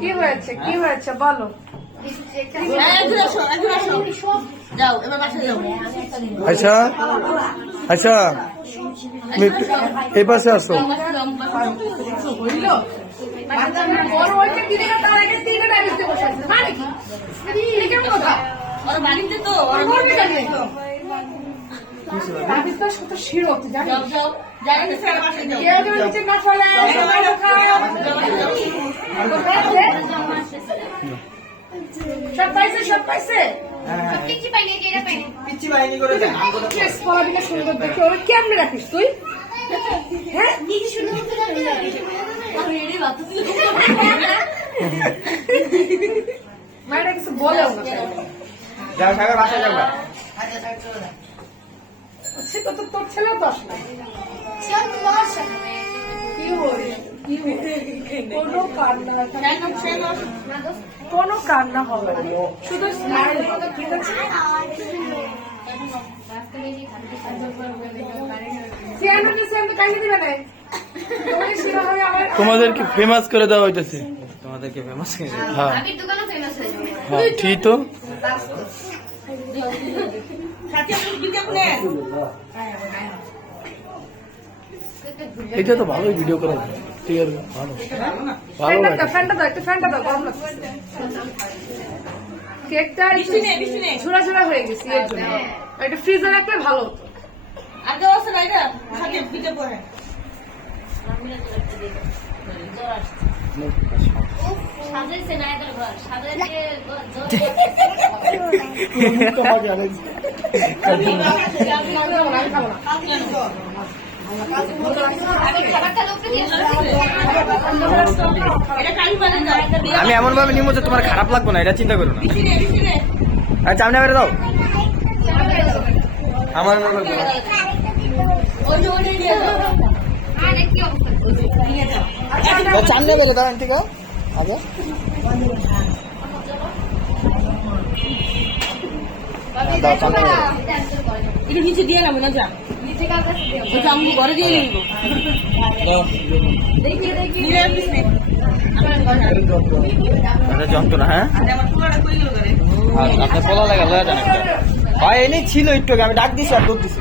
কি হয়েছে কি হয়েছে বলো। আচ্ছা আচ্ছা তুমি এই পাশে আসো। সব পাইছে সব পাইছে কেমনে রাখিস তুই? হ্যাঁ মায়েরা কিছু বলেও না। তোর ছেলেও তো আসলে কোনো কান্না হবে না, শুধু স্মাইল হবে, ঠিক আছে? তোমাদেরকে ফেমাস করে দেওয়া হইতেছে। তোমাদেরকে ফেমাস করে হ্যাঁ হ্যাঁ ঠিক তো। এটা তো ভালোই ভিডিও করা যায়, ঠিক আছে ভালো ভালো লাগে। কেকটা ঝোড়া ঝোড়া হয়ে গেছে এর জন্য একটা ফ্রিজে রাখলে ভালো হতো। আমি এমন ভাবে নিবো যে তোমার খারাপ লাগবে না, এটা চিন্তা করো না। আচ্ছা চামড়া বেড়ে দাও আমার চামড়া বেড়ে দাও ঠিক আছে আগে দাও চামড়া এটা নিচে দিয়ে নামো না, যা আমি ঘরে দিয়ে নিব। যন্ত্রণা। হ্যাঁ আপনার পোলা লাগা লয়া জানেন ভাই এনেই ছিল একটু আগে, আমি ডাক দিছি আর দুধ দিছি।